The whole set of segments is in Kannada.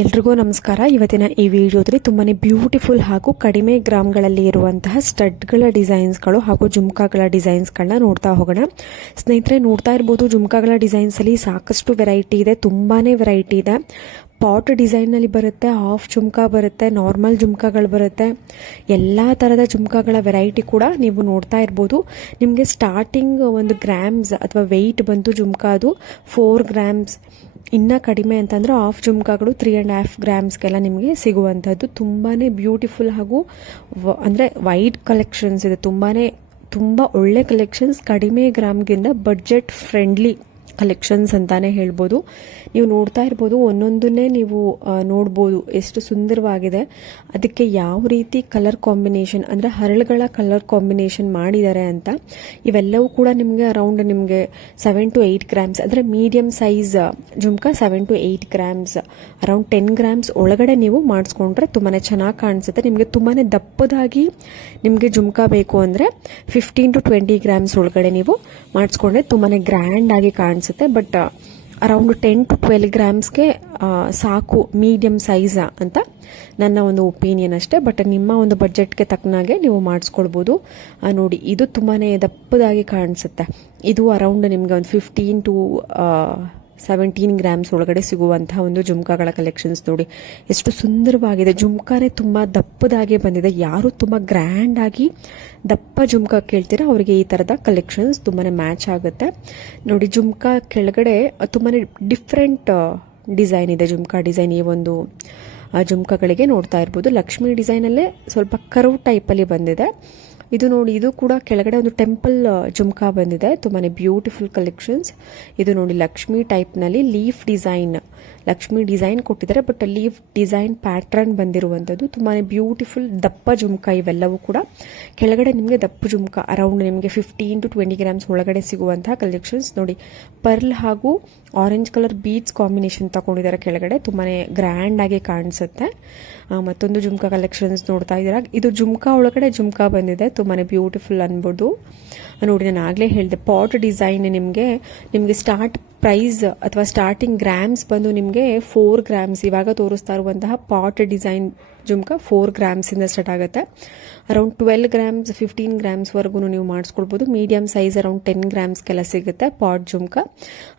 ಎಲ್ರಿಗೂ ನಮಸ್ಕಾರ. ಇವತ್ತಿನ ಈ ವಿಡಿಯೋದಲ್ಲಿ ತುಂಬಾನೇ ಬ್ಯೂಟಿಫುಲ್ ಹಾಗೂ ಕಡಿಮೆ ಗ್ರಾಮ್ಗಳಲ್ಲಿ ಇರುವಂತಹ ಸ್ಟಡ್ಗಳ ಡಿಸೈನ್ಸ್ಗಳು ಹಾಗೂ ಜುಮ್ಕಾಗಳ ಡಿಸೈನ್ಸ್ಗಳನ್ನ ನೋಡ್ತಾ ಹೋಗೋಣ. ಸ್ನೇಹಿತರೆ, ನೋಡ್ತಾ ಇರ್ಬೋದು, ಜುಮ್ಕಾಗಳ ಡಿಸೈನ್ಸಲ್ಲಿ ಸಾಕಷ್ಟು ವೆರೈಟಿ ಇದೆ, ತುಂಬಾನೇ ವೆರೈಟಿ ಇದೆ. ಪಾಟ್ ಡಿಸೈನ್ನಲ್ಲಿ ಬರುತ್ತೆ, ಹಾಫ್ ಜುಮ್ಕಾ ಬರುತ್ತೆ, ನಾರ್ಮಲ್ ಜುಮ್ಕಾಗಳು ಬರುತ್ತೆ. ಎಲ್ಲ ಥರದ ಜುಮ್ಕಾಗಳ ವೆರೈಟಿ ಕೂಡ ನೀವು ನೋಡ್ತಾ ಇರ್ಬೋದು. ನಿಮಗೆ ಸ್ಟಾರ್ಟಿಂಗ್ ಒಂದು ಗ್ರಾಮ್ಸ್ ಅಥವಾ ವೆಯ್ಟ್ ಬಂತು ಜುಮ್ಕಾದು 4 ಗ್ರಾಮ್ಸ್, ಇನ್ನು ಕಡಿಮೆ ಅಂತಂದರೆ ಹಾಫ್ ಜುಮ್ಕಾಗಳು 3.5 ಗ್ರಾಮ್ಸ್ಗೆಲ್ಲ ನಿಮಗೆ ಸಿಗುವಂಥದ್ದು. ತುಂಬಾ ಬ್ಯೂಟಿಫುಲ್ ಹಾಗೂ ಅಂದರೆ ವೈಡ್ ಕಲೆಕ್ಷನ್ಸ್ ಇದೆ. ತುಂಬ ಒಳ್ಳೆ ಕಲೆಕ್ಷನ್ಸ್, ಕಡಿಮೆ ಗ್ರಾಮ್ಗಿಂತ ಬಡ್ಜೆಟ್ ಫ್ರೆಂಡ್ಲಿ ಕಲೆಕ್ಷನ್ಸ್ ಅಂತಾನೆ ಹೇಳ್ಬೋದು. ನೀವು ನೋಡ್ತಾ ಇರ್ಬೋದು, ಒಂದೊಂದನ್ನೇ ನೀವು ನೋಡ್ಬೋದು ಎಷ್ಟು ಸುಂದರವಾಗಿದೆ. ಅದಕ್ಕೆ ಯಾವ ರೀತಿ ಕಲರ್ ಕಾಂಬಿನೇಷನ್ ಅಂದರೆ ಹರಳುಗಳ ಕಲರ್ ಕಾಂಬಿನೇಷನ್ ಮಾಡಿದ್ದಾರೆ ಅಂತ. ಇವೆಲ್ಲವೂ ಕೂಡ ನಿಮಗೆ ಅರೌಂಡ್ ನಿಮಗೆ 7 to 8 ಗ್ರಾಮ್ಸ್ ಅಂದರೆ medium size jhumka 7 to 8 grams, around 10 grams ಒಳಗಡೆ ನೀವು ಮಾಡಿಸ್ಕೊಂಡ್ರೆ ತುಂಬಾ ಚೆನ್ನಾಗಿ ಕಾಣಿಸುತ್ತೆ. ನಿಮಗೆ ತುಂಬಾ ದಪ್ಪದಾಗಿ ನಿಮಗೆ ಜುಮ್ಕಾ ಬೇಕು ಅಂದರೆ 15 to 20 ಗ್ರಾಮ್ಸ್ ಒಳಗಡೆ ನೀವು ಮಾಡಿಸ್ಕೊಂಡ್ರೆ ತುಂಬಾ ಗ್ರ್ಯಾಂಡ್ ಆಗಿ ಕಾಣಿಸುತ್ತೆ. ಬಟ್ ಅರೌಂಡ್ 10 to 12 ಗ್ರಾಮ್ಸ್ಗೆ ಸಾಕು ಮೀಡಿಯಂ ಸೈಜ್ ಅಂತ ನನ್ನ ಒಂದು ಒಪಿನಿಯನ್ ಅಷ್ಟೇ. ಬಟ್ ನಿಮ್ಮ ಒಂದು ಬಡ್ಜೆಟ್ಗೆ ತಕ್ಕನಾಗೆ ನೀವು ಮಾಡಿಸ್ಕೊಳ್ಬೋದು. ನೋಡಿ, ಇದು ತುಂಬಾ ದಪ್ಪದಾಗಿ ಕಾಣಿಸುತ್ತೆ. ಇದು ಅರೌಂಡ್ ನಿಮಗೆ ಒಂದು 15 to 17 ಗ್ರಾಮ್ಸ್ ಒಳಗಡೆ ಸಿಗುವಂತಹ ಒಂದು ಜುಮ್ಕಾಗಳ ಕಲೆಕ್ಷನ್ಸ್ ನೋಡಿ ಎಷ್ಟು ಸುಂದರವಾಗಿದೆ. ಜುಮ್ಕಾನೇ ತುಂಬ ದಪ್ಪದಾಗಿ ಬಂದಿದೆ. ಯಾರು ತುಂಬ ಗ್ರ್ಯಾಂಡ್ ಆಗಿ ದಪ್ಪ ಜುಮ್ಕಾ ಕೇಳ್ತೀರಾ ಅವರಿಗೆ ಈ ಥರದ ಕಲೆಕ್ಷನ್ಸ್ ತುಂಬಾ ಮ್ಯಾಚ್ ಆಗುತ್ತೆ. ನೋಡಿ, ಜುಮ್ಕಾ ಕೆಳಗಡೆ ತುಂಬಾ ಡಿಫ್ರೆಂಟ್ ಡಿಸೈನ್ ಇದೆ. ಜುಮ್ಕಾ ಡಿಸೈನ್ ಈ ಒಂದು ಜುಮ್ಕಾಗಳಿಗೆ ನೋಡ್ತಾ ಇರ್ಬೋದು. ಲಕ್ಷ್ಮಿ ಡಿಸೈನಲ್ಲೇ ಸ್ವಲ್ಪ ಕರ್ವ್ ಟೈಪಲ್ಲಿ ಬಂದಿದೆ. ಇದು ನೋಡಿ, ಇದು ಕೂಡ ಕೆಳಗಡೆ ಒಂದು ಟೆಂಪಲ್ ಜುಮ್ಕಾ ಬಂದಿದೆ. ತುಂಬಾ ಬ್ಯೂಟಿಫುಲ್ ಕಲೆಕ್ಷನ್ಸ್. ಇದು ನೋಡಿ, ಲಕ್ಷ್ಮಿ ಟೈಪ್ನಲ್ಲಿ ಲೀಫ್ ಡಿಸೈನ್, ಲಕ್ಷ್ಮಿ ಡಿಸೈನ್ ಕೊಟ್ಟಿದ್ದಾರೆ, ಬಟ್ ಲೀಫ್ ಡಿಸೈನ್ ಪ್ಯಾಟ್ರನ್ ಬಂದಿರುವಂಥದ್ದು. ತುಂಬಾ ಬ್ಯೂಟಿಫುಲ್ ದಪ್ಪ ಜುಮ್ಕಾ. ಇವೆಲ್ಲವೂ ಕೂಡ ಕೆಳಗಡೆ ನಿಮಗೆ ದಪ್ಪ ಜುಮ್ಕಾ ಅರೌಂಡ್ ನಿಮಗೆ 15 to 20 ಗ್ರಾಮ್ಸ್ ಒಳಗಡೆ ಸಿಗುವಂತಹ ಕಲೆಕ್ಷನ್ಸ್ ನೋಡಿ. ಪರ್ಲ್ ಹಾಗೂ ಆರೆಂಜ್ ಕಲರ್ ಬೀಡ್ಸ್ ಕಾಂಬಿನೇಷನ್ ತಗೊಂಡಿದ್ದಾರೆ ಕೆಳಗಡೆ, ತುಂಬಾ ಗ್ರ್ಯಾಂಡ್ ಆಗಿ ಕಾಣಿಸುತ್ತೆ. ಮತ್ತೊಂದು ಜುಮ್ಕಾ ಕಲೆಕ್ಷನ್ಸ್ ನೋಡ್ತಾ ಇದ್ದೀರಾ. ಇದು ಜುಮ್ಕಾ ಒಳಗಡೆ ಜುಮ್ಕಾ ಬಂದಿದೆ, ತುಂಬಾ ಬ್ಯೂಟಿಫುಲ್ ಅನ್ಬೋದು. ನೋಡಿ, ನಾನು ಆಗಲೇ ಹೇಳಿದೆ, ಪಾಟ್ ಡಿಸೈನ್ ನಿಮಗೆ ಸ್ಟಾರ್ಟ್ ಪ್ರೈಸ್ ಅಥವಾ ಸ್ಟಾರ್ಟಿಂಗ್ ಗ್ರಾಮ್ಸ್ ಬಂದು ನಿಮಗೆ 4 ಗ್ರಾಮ್ಸ್. ಇವಾಗ ತೋರಿಸ್ತಾ ಇರುವಂತಹ ಪಾಟ್ ಡಿಸೈನ್ ಜುಮ್ಕಾ 4 ಗ್ರಾಮ್ಸಿಂದ ಸ್ಟಾರ್ಟ್ ಆಗುತ್ತೆ. ಅರೌಂಡ್ 12 ಗ್ರಾಮ್ಸ್ 15 ಗ್ರಾಮ್ಸ್ವರೆಗೂ ನೀವು ಮಾಡಿಸ್ಕೊಳ್ಬೋದು. ಮೀಡಿಯಂ ಸೈಜ್ ಅರೌಂಡ್ 10 ಗ್ರಾಮ್ಸ್ಗೆಲ್ಲ ಸಿಗುತ್ತೆ ಪಾಟ್ ಜುಮ್ಕಾ.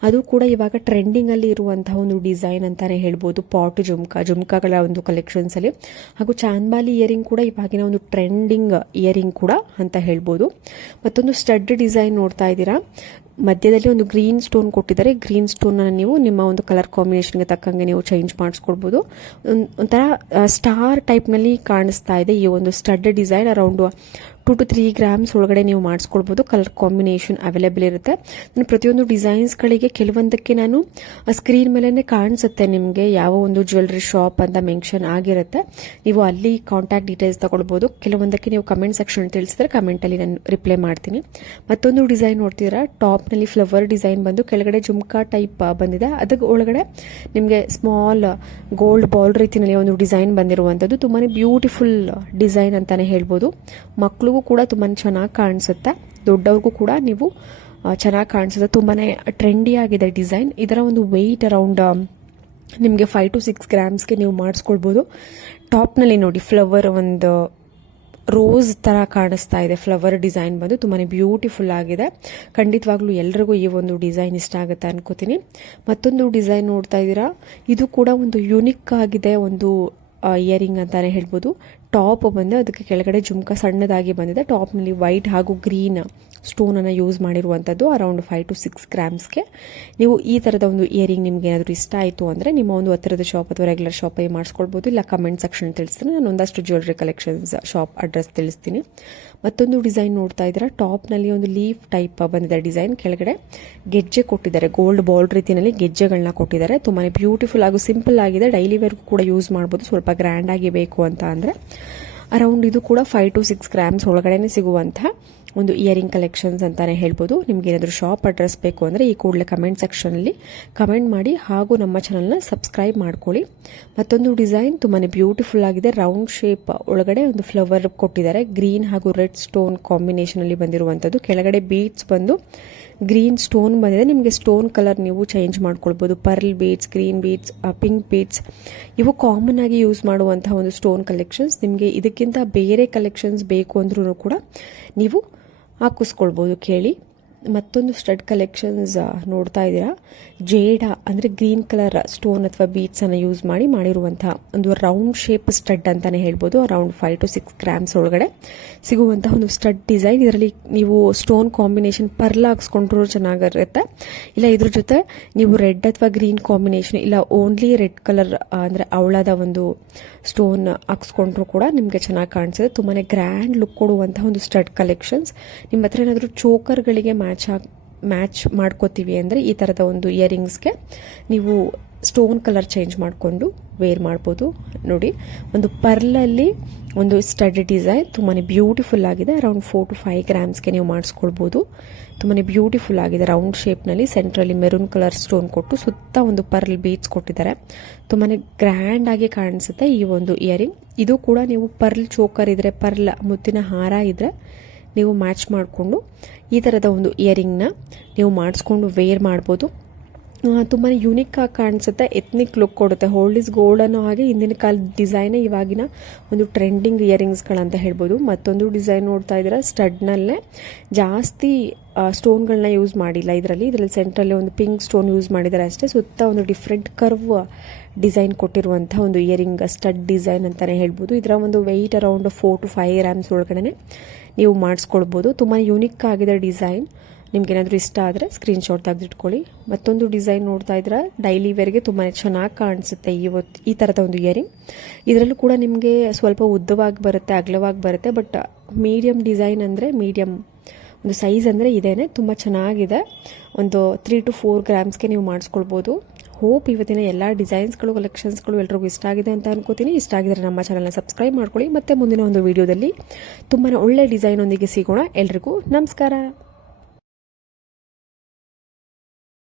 ಅದು ಕೂಡ ಇವಾಗ ಟ್ರೆಂಡಿಂಗಲ್ಲಿ ಇರುವಂತಹ ಒಂದು ಡಿಸೈನ್ ಅಂತಾನೆ ಹೇಳ್ಬೋದು. ಪಾಟ್ ಜುಮ್ಕಾಗಳ ಒಂದು ಕಲೆಕ್ಷನ್ಸಲ್ಲಿ ಹಾಗೂ ಚಾಂದ್ಬಾಲಿ ಇಯರಿಂಗ್ ಕೂಡ ಇವಾಗಿನ ಒಂದು ಟ್ರೆಂಡಿಂಗ್ ಇಯರಿಂಗ್ ಕೂಡ ಅಂತ ಹೇಳ್ಬೋದು. ಮತ್ತೊಂದು ಸ್ಟಡ್ ಡಿಸೈನ್ ನೋಡ್ತಾ ಇದ್ದೀರಾ. ಮಧ್ಯದಲ್ಲಿ ಒಂದು ಗ್ರೀನ್ ಸ್ಟೋನ್ ಕೊಟ್ಟಿದ್ದಾರೆ. ಗ್ರೀನ್ ಸ್ಟೋನ್ ನೀವು ನಿಮ್ಮ ಒಂದು ಕಲರ್ ಕಾಂಬಿನೇಷನ್ಗೆ ತಕ್ಕಂಗೆ ನೀವು ಚೇಂಜ್ ಮಾಡಿಸ್ಕೊಳ್ಬೋದು. ಒಂಥರ ಸ್ಟಾರ್ ಟೈಪ್ನಲ್ಲಿ ಕಾಣಿಸ್ತಾ ಇದೆ ಈ ಒಂದು stud design. Around 2 to 3 grams ಒಳಗಡೆ ನೀವು ಮಾಡಿಸ್ಕೊಳ್ಬೋದು. ಕಲರ್ ಕಾಂಬಿನೇಷನ್ ಅವೈಲೇಬಲ್ ಇರುತ್ತೆ. ನಾನು ಪ್ರತಿಯೊಂದು ಡಿಸೈನ್ಸ್ಗಳಿಗೆ ಕೆಲವೊಂದಕ್ಕೆ ನಾನು ಸ್ಕ್ರೀನ್ ಮೇಲೇ ಕಾಣಿಸುತ್ತೆ ನಿಮಗೆ ಯಾವ ಒಂದು ಜ್ಯುವೆಲ್ರಿ ಶಾಪ್ ಅಂತ ಮೆನ್ಷನ್ ಆಗಿರುತ್ತೆ. ನೀವು ಅಲ್ಲಿ ಕಾಂಟ್ಯಾಕ್ಟ್ ಡೀಟೇಲ್ಸ್ ತಗೊಳ್ಬೋದು. ಕೆಲವೊಂದಕ್ಕೆ ನೀವು ಕಮೆಂಟ್ ಸೆಕ್ಷನ್ ತಿಳಿಸಿದ್ರೆ ಕಮೆಂಟಲ್ಲಿ ನಾನು ರಿಪ್ಲೈ ಮಾಡ್ತೀನಿ. ಮತ್ತೊಂದು ಡಿಸೈನ್ ನೋಡ್ತೀರಾ, ಟಾಪ್ನಲ್ಲಿ ಫ್ಲವರ್ ಡಿಸೈನ್ ಬಂದು ಕೆಳಗಡೆ ಜುಮ್ಕಾ ಟೈಪ್ ಬಂದಿದೆ. ಅದಕ್ಕೆ ಒಳಗಡೆ ನಿಮಗೆ ಸ್ಮಾಲ್ ಗೋಲ್ಡ್ ಬಾಲ್ ರೀತಿಯಲ್ಲಿ ಒಂದು ಡಿಸೈನ್ ಬಂದಿರುವಂಥದ್ದು. ತುಂಬಾ ಬ್ಯೂಟಿಫುಲ್ ಡಿಸೈನ್ ಅಂತಾನೆ ಹೇಳ್ಬೋದು. ಮಕ್ಕಳು ಕೂಡ ತುಂಬಾ ಚೆನ್ನಾಗಿ ಕಾಣಿಸುತ್ತೆ, ದೊಡ್ಡವ್ರಿಗೂ ಕೂಡ ನೀವು ಚೆನ್ನಾಗಿ ಕಾಣಿಸುತ್ತೆ. ತುಂಬಾ ಟ್ರೆಂಡಿ ಆಗಿದೆ ಡಿಸೈನ್. ಇದರ ಒಂದು ವೆಯ್ಟ್ ಅರೌಂಡ್ ನಿಮಗೆ 5 to 6 ಗ್ರಾಮ್ಸ್ಗೆ ನೀವು ಮಾಡಿಸ್ಕೊಳ್ಬೋದು. ಟಾಪ್ನಲ್ಲಿ ನೋಡಿ, ಫ್ಲವರ್ ಒಂದು ರೋಸ್ ಥರ ಕಾಣಿಸ್ತಾ ಇದೆ. ಫ್ಲವರ್ ಡಿಸೈನ್ ಬಂದು ತುಂಬಾ ಬ್ಯೂಟಿಫುಲ್ ಆಗಿದೆ. ಖಂಡಿತವಾಗ್ಲೂ ಎಲ್ರಿಗೂ ಈ ಒಂದು ಡಿಸೈನ್ ಇಷ್ಟ ಆಗುತ್ತೆ ಅನ್ಕೋತೀನಿ. ಮತ್ತೊಂದು ಡಿಸೈನ್ ನೋಡ್ತಾ ಇದ್ದೀರಾ. ಇದು ಕೂಡ ಒಂದು ಯುನಿಕ್ ಆಗಿದೆ, ಒಂದು ಇಯರಿಂಗ್ ಅಂತಾನೆ ಹೇಳ್ಬೋದು. ಟಾಪ್ ಬಂದು ಅದಕ್ಕೆ ಕೆಳಗಡೆ ಜುಮ್ಕಾ ಸಣ್ಣದಾಗಿ ಬಂದಿದೆ. ಟಾಪ್ನಲ್ಲಿ ವೈಟ್ ಹಾಗೂ ಗ್ರೀನ್ ಸ್ಟೋನನ್ನು ಯೂಸ್ ಮಾಡಿರುವಂಥದ್ದು. ಅರೌಂಡ್ 5 to 6 ಗ್ರಾಮ್ಸ್ಗೆ ನೀವು ಈ ಥರದ ಒಂದು ಇಯರಿಂಗ್ ನಿಮ್ಗೆ ಏನಾದರೂ ಇಷ್ಟ ಆಯಿತು ಅಂದರೆ ನಿಮ್ಮ ಒಂದು ಹತ್ತಿರದ ಶಾಪ್ ಅಥವಾ ರೆಗ್ಯುಲರ್ ಶಾಪಲ್ಲಿ ಮಾಡಿಸ್ಕೊಳ್ಬೋದು. ಇಲ್ಲ ಕಮೆಂಟ್ ಸೆಕ್ಷನ್ ತಿಳಿಸ್ತೀನಿ, ನಾನು ಒಂದಷ್ಟು ಜ್ಯುವೆಲ್ರಿ ಕಲೆಕ್ಷನ್ಸ್ ಶಾಪ್ ಅಡ್ರೆಸ್ ತಿಳಿಸ್ತೀನಿ. ಮತ್ತೊಂದು ಡಿಸೈನ್ ನೋಡ್ತಾ ಇದ್ದೀರಾ. ಟಾಪ್ನಲ್ಲಿ ಒಂದು ಲೀಫ್ ಟೈಪ್ ಬಂದಿದೆ ಡಿಸೈನ್. ಕೆಳಗಡೆ ಗೆಜ್ಜೆ ಕೊಟ್ಟಿದ್ದಾರೆ, ಗೋಲ್ಡ್ ಬಾಲ್ ರೀತಿಯಲ್ಲಿ ಗೆಜ್ಜೆಗಳನ್ನ ಕೊಟ್ಟಿದ್ದಾರೆ. ತುಂಬಾ ಬ್ಯೂಟಿಫುಲ್ ಹಾಗೂ ಸಿಂಪಲ್ ಆಗಿದೆ. ಡೈಲಿ ವೇರ್ಗೂ ಕೂಡ ಯೂಸ್ ಮಾಡ್ಬೋದು. ಸ್ವಲ್ಪ ಗ್ರ್ಯಾಂಡ್ ಆಗಿ ಬೇಕು ಅಂತ ಅಂದರೆ ಅರೌಂಡ್ ಇದು ಕೂಡ 5 to 6 ಗ್ರಾಮ್ಸ್ ಒಳಗಡೆ ಸಿಗುವಂತಹ ಒಂದು ಇಯರಿಂಗ್ ಕಲೆಕ್ಷನ್ಸ್ ಅಂತಾನೆ ಹೇಳ್ಬೋದು. ನಿಮ್ಗೆ ಏನಾದರೂ ಶಾಪ್ ಅಡ್ರೆಸ್ ಬೇಕು ಅಂದರೆ ಈ ಕೂಡಲೇ ಕಮೆಂಟ್ ಸೆಕ್ಷನಲ್ಲಿ ಕಮೆಂಟ್ ಮಾಡಿ ಹಾಗೂ ನಮ್ಮ ಚಾನಲ್ನ ಸಬ್ಸ್ಕ್ರೈಬ್ ಮಾಡ್ಕೊಳ್ಳಿ. ಮತ್ತೊಂದು ಡಿಸೈನ್ ತುಂಬಾ ಬ್ಯೂಟಿಫುಲ್ ಆಗಿದೆ. ರೌಂಡ್ ಶೇಪ್ ಒಳಗಡೆ ಒಂದು ಫ್ಲವರ್ ಕೊಟ್ಟಿದ್ದಾರೆ. ಗ್ರೀನ್ ಹಾಗೂ ರೆಡ್ ಸ್ಟೋನ್ ಕಾಂಬಿನೇಷನಲ್ಲಿ ಬಂದಿರುವಂಥದ್ದು. ಕೆಳಗಡೆ ಬೀಡ್ಸ್ ಬಂದು ಗ್ರೀನ್ ಸ್ಟೋನ್ ಬಂದಿದೆ. ನಿಮಗೆ ಸ್ಟೋನ್ ಕಲರ್ ನೀವು ಚೇಂಜ್ ಮಾಡ್ಕೊಳ್ಬೋದು. Pearl beads, green beads, pink beads ಇವು ಕಾಮನ್ ಆಗಿ ಯೂಸ್ ಮಾಡುವಂತಹ ಒಂದು ಸ್ಟೋನ್ ಕಲೆಕ್ಷನ್ಸ್. ನಿಮಗೆ ಇದಕ್ಕಿಂತ ಬೇರೆ ಕಲೆಕ್ಷನ್ಸ್ ಬೇಕು ಅಂದ್ರೂ ಕೂಡ ನೀವು ಹಾಕಿಸ್ಕೊಳ್ಬೋದು ಕೇಳಿ. ಮತ್ತೊಂದು ಸ್ಟಡ್ ಕಲೆಕ್ಷನ್ಸ್ ನೋಡ್ತಾ ಇದ್ದೀರಾ. ಜೇಡ ಅಂದರೆ ಗ್ರೀನ್ ಕಲರ್ ಸ್ಟೋನ್ ಅಥವಾ ಬೀಡ್ಸನ್ನು ಯೂಸ್ ಮಾಡಿರುವಂತಹ ಒಂದು ರೌಂಡ್ ಶೇಪ್ ಸ್ಟಡ್ ಅಂತಲೇ ಹೇಳ್ಬೋದು. ಅರೌಂಡ್ 5 to 6 ಗ್ರಾಮ್ಸ್ ಒಳಗಡೆ ಸಿಗುವಂತಹ ಒಂದು ಸ್ಟಡ್ ಡಿಸೈನ್. ಇದರಲ್ಲಿ ನೀವು ಸ್ಟೋನ್ ಕಾಂಬಿನೇಷನ್ ಪರ್ಲ್ ಹಾಕ್ಸ್ಕೊಂಡ್ರೂ ಚೆನ್ನಾಗಿರುತ್ತೆ, ಇಲ್ಲ ಇದ್ರ ಜೊತೆ ನೀವು ರೆಡ್ ಅಥವಾ ಗ್ರೀನ್ ಕಾಂಬಿನೇಷನ್, ಇಲ್ಲ ಓನ್ಲಿ ರೆಡ್ ಕಲರ್ ಅಂದರೆ ಅವಳದ ಒಂದು ಸ್ಟೋನ್ ಹಾಕ್ಸ್ಕೊಂಡ್ರೂ ಕೂಡ ನಿಮಗೆ ಚೆನ್ನಾಗಿ ಕಾಣಿಸುತ್ತೆ. ತುಂಬಾ ಗ್ರ್ಯಾಂಡ್ ಲುಕ್ ಕೊಡುವಂತಹ ಒಂದು ಸ್ಟಡ್ ಕಲೆಕ್ಷನ್ಸ್. ನಿಮ್ಮ ಹತ್ರ ಏನಾದರೂ ಚೋಕರ್ಗಳಿಗೆ ಮ್ಯಾಚ್ ಮಾಡ್ಕೋತೀವಿ ಅಂದರೆ ಈ ಥರದ ಒಂದು ಇಯರಿಂಗ್ಸ್ಗೆ ನೀವು ಸ್ಟೋನ್ ಕಲರ್ ಚೇಂಜ್ ಮಾಡಿಕೊಂಡು ವೇರ್ ಮಾಡ್ಬೋದು. ನೋಡಿ, ಒಂದು ಪರ್ಲಲ್ಲಿ ಒಂದು ಸ್ಟಡ್ ಡಿಸೈನ್ ತುಂಬಾ ಬ್ಯೂಟಿಫುಲ್ ಆಗಿದೆ. ಅರೌಂಡ್ 4 to 5 ಗ್ರಾಮ್ಸ್ಗೆ ನೀವು ಮಾಡಿಸ್ಕೊಳ್ಬೋದು. ತುಂಬಾ ಬ್ಯೂಟಿಫುಲ್ ಆಗಿದೆ. ರೌಂಡ್ ಶೇಪ್ನಲ್ಲಿ ಸೆಂಟ್ರಲ್ಲಿ ಮೆರೂನ್ ಕಲರ್ ಸ್ಟೋನ್ ಕೊಟ್ಟು ಸುತ್ತ ಒಂದು ಪರ್ಲ್ ಬೀಡ್ಸ್ ಕೊಟ್ಟಿದ್ದಾರೆ. ತುಂಬಾ ಗ್ರ್ಯಾಂಡ್ ಆಗಿ ಕಾಣಿಸುತ್ತೆ ಈ ಒಂದು ಇಯರಿಂಗ್. ಇದು ಕೂಡ ನೀವು ಪರ್ಲ್ ಚೋಕರ್ ಇದ್ರೆ, ಪರ್ಲ್ ಮುತ್ತಿನ ಹಾರ ಇದ್ರೆ ನೀವು ಮ್ಯಾಚ್ ಮಾಡಿಕೊಂಡು ಈ ಥರದ ಒಂದು ಇಯರಿಂಗ್ನ ನೀವು ಮಾಡಿಸ್ಕೊಂಡು ವೇರ್ ಮಾಡ್ಬೋದು. ತುಂಬಾ ಯೂನಿಕ್ ಆಗಿ ಕಾಣಿಸುತ್ತೆ, ಎತ್ನಿಕ್ ಲುಕ್ ಕೊಡುತ್ತೆ. ಓಲ್ಡ್ ಇಸ್ ಗೋಲ್ಡ್ ಅನ್ನೋ ಹಾಗೆ ಹಿಂದಿನ ಕಾಲದ ಡಿಸೈನೇ ಇವಾಗಿನ ಒಂದು ಟ್ರೆಂಡಿಂಗ್ ಇಯರಿಂಗ್ಸ್ಗಳಂತ ಹೇಳ್ಬೋದು. ಮತ್ತೊಂದು ಡಿಸೈನ್ ನೋಡ್ತಾ ಇದ್ದೀರಾ, ಸ್ಟಡ್ನಲ್ಲೇ ಜಾಸ್ತಿ ಸ್ಟೋನ್ಗಳನ್ನ ಯೂಸ್ ಮಾಡಿಲ್ಲ. ಇದರಲ್ಲಿ ಸೆಂಟ್ರಲ್ಲಿ ಒಂದು ಪಿಂಕ್ ಸ್ಟೋನ್ ಯೂಸ್ ಮಾಡಿದ್ದಾರೆ ಅಷ್ಟೇ. ಸುತ್ತ ಒಂದು ಡಿಫ್ರೆಂಟ್ ಕರ್ವ್ ಡಿಸೈನ್ ಕೊಟ್ಟಿರುವಂಥ ಒಂದು ಇಯರಿಂಗ್ ಸ್ಟಡ್ ಡಿಸೈನ್ ಅಂತಲೇ ಹೇಳ್ಬೋದು. ಇದರ ಒಂದು ವೆಯ್ಟ್ ಅರೌಂಡ್ 4 to 5 ಗ್ರಾಮ್ಸ್ ಒಳಗಡೆ ನೀವು ಮಾಡಿಸ್ಕೊಳ್ಬೋದು. ತುಂಬಾ ಯೂನಿಕ್ ಆಗಿದೆ ಡಿಸೈನ್. ನಿಮ್ಗೇನಾದರೂ ಇಷ್ಟ ಆದರೆ ಸ್ಕ್ರೀನ್ಶಾಟ್ ತೆಗೆದಿಟ್ಕೊಳ್ಳಿ. ಮತ್ತೊಂದು ಡಿಸೈನ್ ನೋಡ್ತಾ ಇದ್ರೆ ಡೈಲಿ ವೇರ್ಗೆ ತುಂಬಾ ಚೆನ್ನಾಗಿ ಕಾಣಿಸುತ್ತೆ ಈ ಥರದ ಒಂದು ಇಯರಿಂಗ್. ಇದರಲ್ಲೂ ಕೂಡ ನಿಮಗೆ ಸ್ವಲ್ಪ ಉದ್ದವಾಗಿ ಬರುತ್ತೆ, ಅಗಲವಾಗಿ ಬರುತ್ತೆ. ಬಟ್ ಮೀಡಿಯಮ್ ಡಿಸೈನ್ ಅಂದರೆ ಮೀಡಿಯಮ್ ಒಂದು ಸೈಜ್ ಅಂದರೆ ಇದೇನೆ. ತುಂಬ ಚೆನ್ನಾಗಿದೆ. ಒಂದು 3 to 4 ಗ್ರಾಮ್ಸ್ಗೆ ನೀವು ಮಾಡಿಸ್ಕೊಳ್ಬೋದು. ಹೋಪ್ ಇವತ್ತಿನ ಎಲ್ಲ ಡಿಸೈನ್ಸ್ಗಳು, ಕಲೆಕ್ಷನ್ಸ್ಗಳು ಎಲ್ರಿಗೂ ಇಷ್ಟ ಆಗಿದೆ ಅಂತ ಅನ್ಕೋತೀನಿ. ಇಷ್ಟ ಆಗಿದ್ರೆ ನಮ್ಮ ಚಾನಲ್ನ ಸಬ್ಸ್ಕ್ರೈಬ್ ಮಾಡ್ಕೊಳ್ಳಿ. ಮತ್ತೆ ಮುಂದಿನ ಒಂದು ವಿಡಿಯೋದಲ್ಲಿ ತುಂಬಾ ಒಳ್ಳೆ ಡಿಸೈನ್ ಒಂದಿಗೆ ಸಿಗೋಣ. ಎಲ್ರಿಗೂ ನಮಸ್ಕಾರ.